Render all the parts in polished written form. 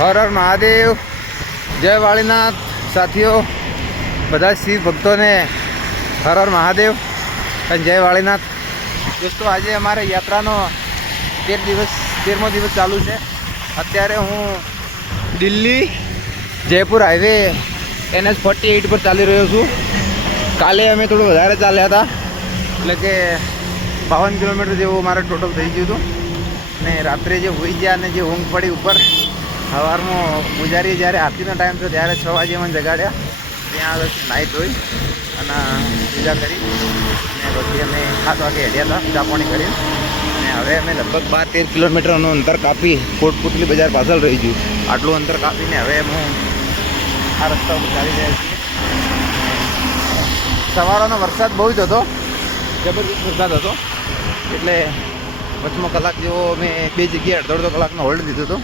હર હર મહાદેવ, જય વાળીનાથ સાથીઓ, બધા શિવ ભક્તોને હર હર મહાદેવ અને જય વાળીનાથ. દોસ્તો, આજે અમારે યાત્રાનો 13મો દિવસ ચાલુ છે. અત્યારે હું દિલ્હી જયપુર હાઈવે NH-48 પર ચાલી રહ્યો છું. કાલે અમે થોડું વધારે ચાલ્યા હતા, એટલે કે 52 કિલોમીટર જેવું મારે ટોટલ થઈ ગયું હતું. ને રાત્રે જે હોઈ ગયા અને જે ઊંઘ પડી ઉપર, સવારમાં પૂજારીએ જ્યારે આરતીનો ટાઈમ થયો ત્યારે 6 વાગે મને જગાડ્યા. ત્યાં આગળ નાહી ધોઈ અને પૂજા કરી અને પછી અમે 7 વાગે હેડ્યા હતા ચા પાણી કરીને. અને હવે અમે લગભગ 12-13 કિલોમીટરનું અંતર કાપી કોટપુતલી બજાર પાછળ રહી ગયું. આટલું અંતર કાપીને હવે હું આ રસ્તા ઉપર ચાલી રહ્યા છીએ. સવારનો વરસાદ બહુ જ હતો, જબરદસ્ત વરસાદ હતો, એટલે વચમાં કલાક જેવો મેં 2 જગ્યાએ અડધો કલાકનો હોલ્ડ દીધો હતો,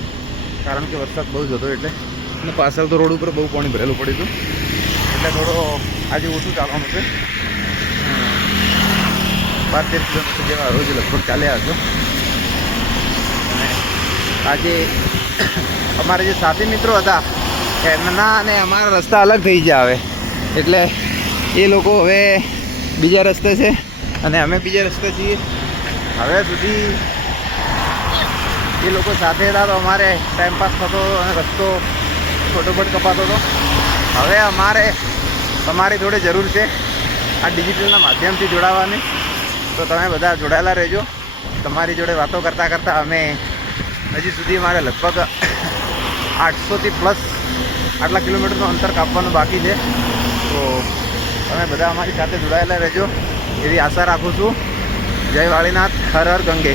કારણ કે વરસાદ બહુ જ હતો. એટલે અને પાછળ તો રોડ ઉપર બહુ પાણી ભરેલું પડ્યું હતું, એટલે થોડો આજે ઓછું ચાલવાનું છે. 12-13 કિલોમીટર જેવા રોજ લગભગ ચાલ્યા હતો. અને આજે અમારે જે સાથી મિત્રો હતા એમના અને અમારા રસ્તા અલગ થઈ ગયા હવે, એટલે એ લોકો હવે બીજા રસ્તે છે અને અમે બીજા રસ્તે છીએ. હવે સુધી એ લોકો સાથે હતા તો અમારે ટાઈમપાસ થતો અને રસ્તો ફોટોફોટ કપાતો હતો. હવે અમારે તમારી જોડે જરૂર છે આ ડિજિટલના માધ્યમથી જોડાવાની, તો તમે બધા જોડાયેલા રહેજો. તમારી જોડે વાતો કરતાં કરતાં અમે હજી સુધી મારે લગભગ 800થી પ્લસ આટલા કિલોમીટરનું અંતર કાપવાનું બાકી છે. તો તમે બધા અમારી સાથે જોડાયેલા રહેજો એવી આશા રાખું છું. જય વાળીનાથ, હર હર ગંગે.